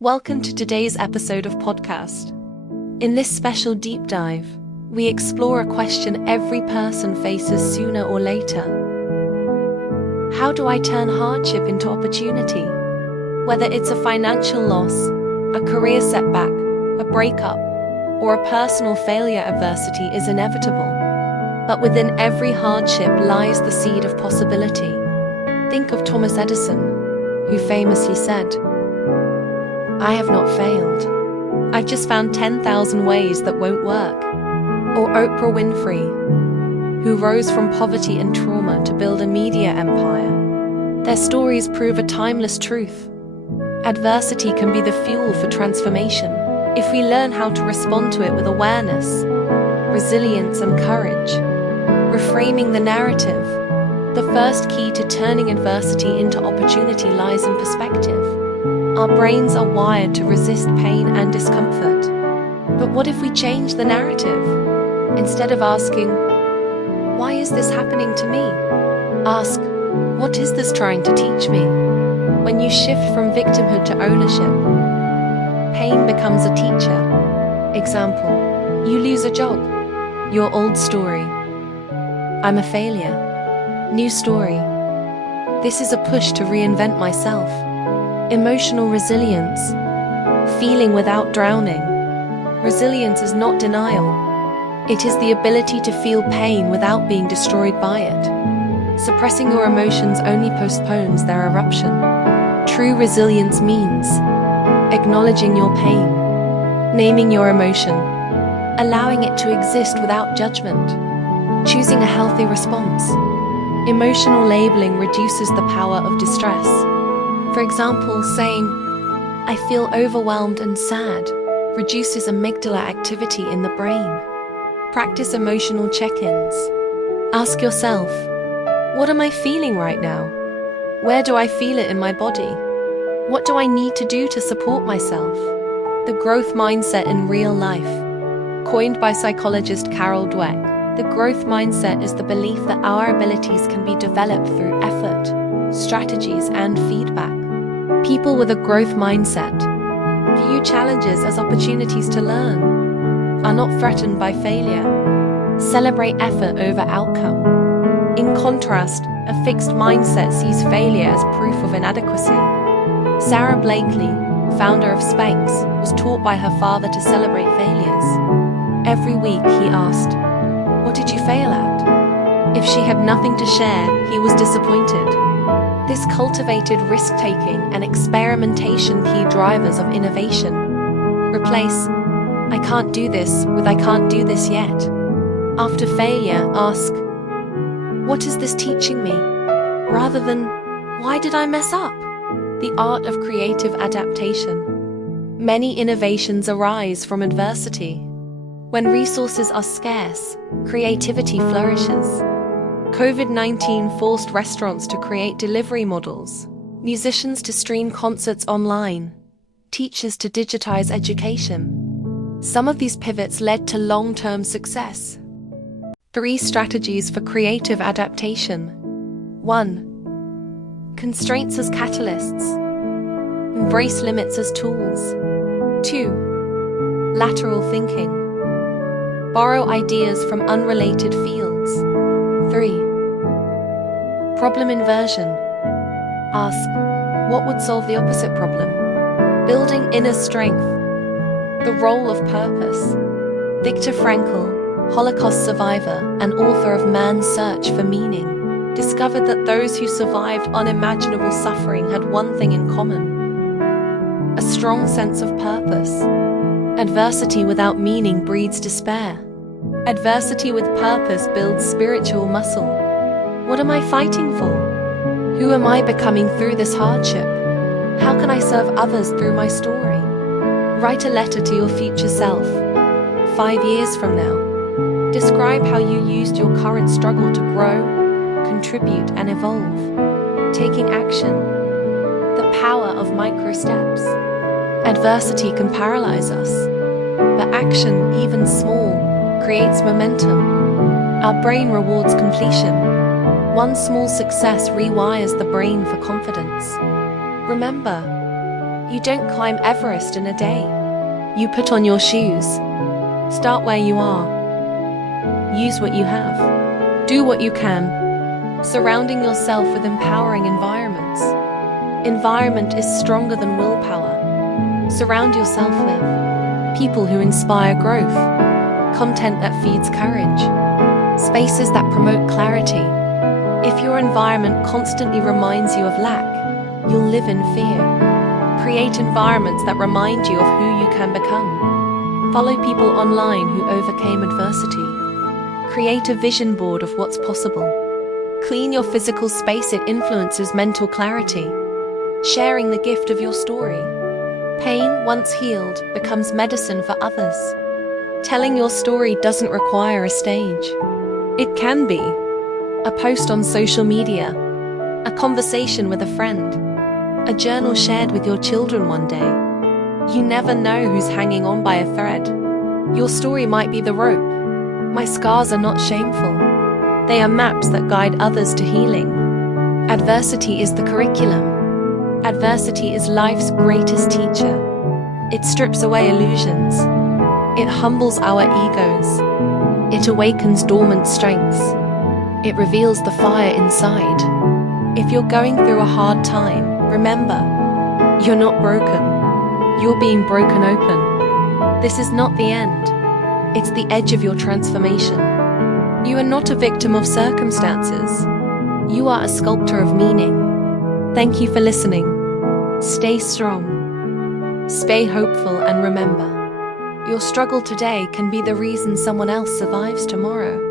Welcome to today's episode of podcast. In this special deep dive, we explore a question every person faces sooner or later. How do I turn hardship into opportunity? Whether it's a financial loss, a career setback, a breakup, or a personal failure, adversity is inevitable. But within every hardship lies the seed of possibility. Think of Thomas Edison, who famously said, "I have not failed. I've just found 10,000 ways that won't work." Or Oprah Winfrey, who rose from poverty and trauma to build a media empire. Their stories prove a timeless truth. Adversity can be the fuel for transformation if we learn how to respond to it with awareness, resilience, and courage. Reframing the narrative. The first key to turning adversity into opportunity lies in perspective. Our brains are wired to resist pain and discomfort. But what if we change the narrative? Instead of asking, "Why is this happening to me?" ask, "What is this trying to teach me?" When you shift from victimhood to ownership, pain becomes a teacher. Example, you lose a job. Your old story, "I'm a failure." New story, "This is a push to reinvent myself." Emotional resilience, feeling without drowning. Resilience is not denial. It is the ability to feel pain without being destroyed by it. Suppressing your emotions only postpones their eruption. True resilience means acknowledging your pain, naming your emotion, allowing it to exist without judgment, choosing a healthy response. Emotional labeling reduces the power of distress. For example, saying, "I feel overwhelmed and sad," reduces amygdala activity in the brain. Practice emotional check-ins. Ask yourself, what am I feeling right now? Where do I feel it in my body? What do I need to do to support myself? The growth mindset in real life. Coined by psychologist Carol Dweck, the growth mindset is the belief that our abilities can be developed through effort, strategies, and feedback. People with a growth mindset view challenges as opportunities to learn, are not threatened by failure, celebrate effort over outcome. In contrast, a fixed mindset sees failure as proof of inadequacy. Sarah Blakely, founder of Spanx, was taught by her father to celebrate failures. Every week he asked, "What did you fail at?" If she had nothing to share, he was disappointed. This cultivated risk-taking and experimentation, key drivers of innovation. Replace "I can't do this" with "I can't do this yet." After failure, ask, "What is this teaching me?" rather than "Why did I mess up?" The art of creative adaptation. Many innovations arise from adversity. When resources are scarce, creativity flourishes. COVID-19 forced restaurants to create delivery models, musicians to stream concerts online, teachers to digitize education. Some of these pivots led to long-term success. 3 strategies for creative adaptation. 1. Constraints as catalysts. Embrace limits as tools. 2. Lateral thinking. Borrow ideas from unrelated fields. 3. Problem inversion. Ask, what would solve the opposite problem? Building inner strength. The role of purpose. Viktor Frankl, Holocaust survivor and author of Man's Search for Meaning, discovered that those who survived unimaginable suffering had one thing in common: a strong sense of purpose. Adversity without meaning breeds despair. Adversity with purpose builds spiritual muscle. What am I fighting for? Who am I becoming through this hardship? How can I serve others through my story? Write a letter to your future self. 5 years from now, describe how you used your current struggle to grow, contribute, and evolve. Taking action. The power of micro steps. Adversity can paralyze us, but action, even small, creates momentum. Our brain rewards completion. One small success rewires the brain for confidence. Remember, You don't climb Everest in a day. You put on your shoes. Start where you are. Use what you have. Do what you can. Surrounding yourself with empowering environments. Environment is stronger than willpower. Surround yourself with people who inspire growth, content that feeds courage, spaces that promote clarity. If your environment constantly reminds you of lack, you'll live in fear. Create environments that remind you of who you can become. Follow people online who overcame adversity. Create a vision board of what's possible. Clean your physical space, it influences mental clarity. Sharing the gift of your story. Pain, once healed, becomes medicine for others. Telling your story doesn't require a stage. It can be a post on social media, a conversation with a friend, a journal shared with your children one day. You never know who's hanging on by a thread. Your story might be the rope. My scars are not shameful. They are maps that guide others to healing. Adversity is the curriculum. Adversity is life's greatest teacher. It strips away illusions. It humbles our egos. It awakens dormant strengths. It reveals the fire inside. If you're going through a hard time, remember, you're not broken. You're being broken open. This is not the end. It's the edge of your transformation. You are not a victim of circumstances. You are a sculptor of meaning. Thank you for listening. Stay strong. Stay hopeful, and remember, your struggle today can be the reason someone else survives tomorrow.